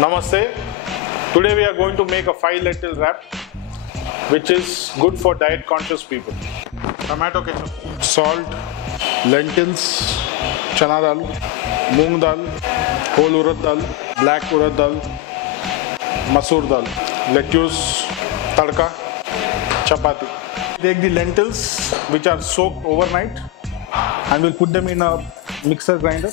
Namaste. Today we are going to make a 5 lentil wrap which is good for diet conscious people. Tomato ketchup, salt, lentils, chana dal, moong dal, whole urad dal, black urad dal, masoor dal, lettuce, tadka, chapati. Take the lentils which are soaked overnight and we'll put them in a mixer grinder.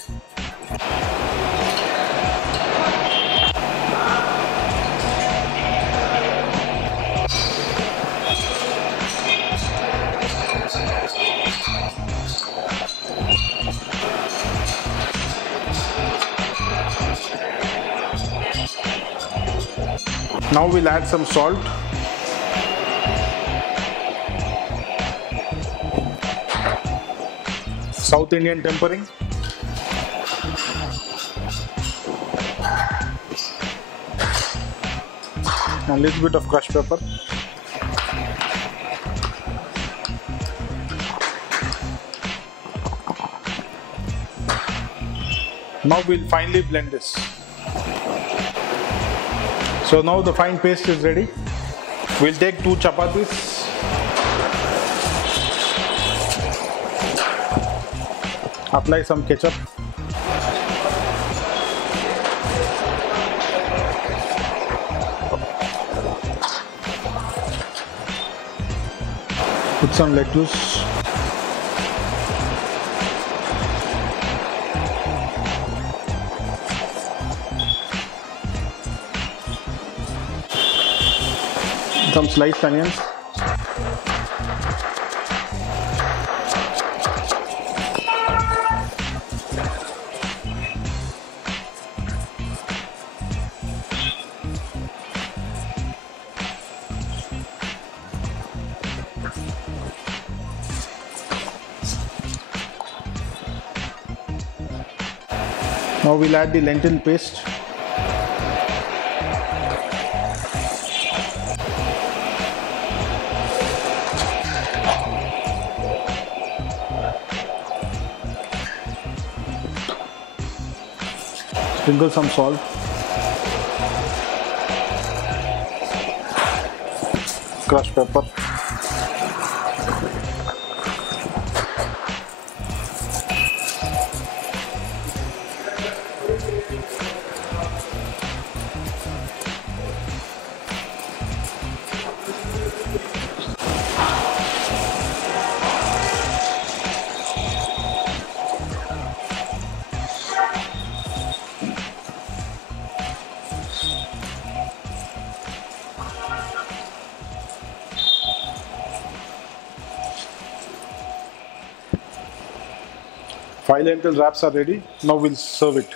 Now we'll add some salt, South Indian tempering, and a little bit of crushed pepper. Now we'll finely blend this. So now the fine paste is ready. We'll take 2 chapatis. Apply some ketchup. Put some lettuce. Some sliced onions. Now we'll add the lentil paste. Sprinkle some salt. Crushed pepper. Five lentil wraps are ready. Now we'll serve it.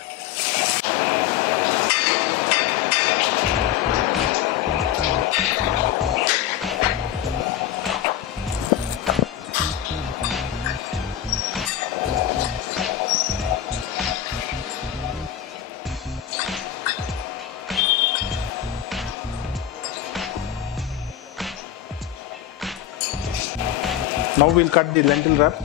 Now we'll cut the lentil wrap.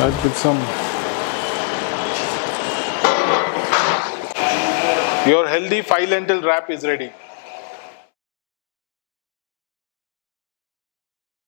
Add with some. Your healthy 5 lentil wrap is ready.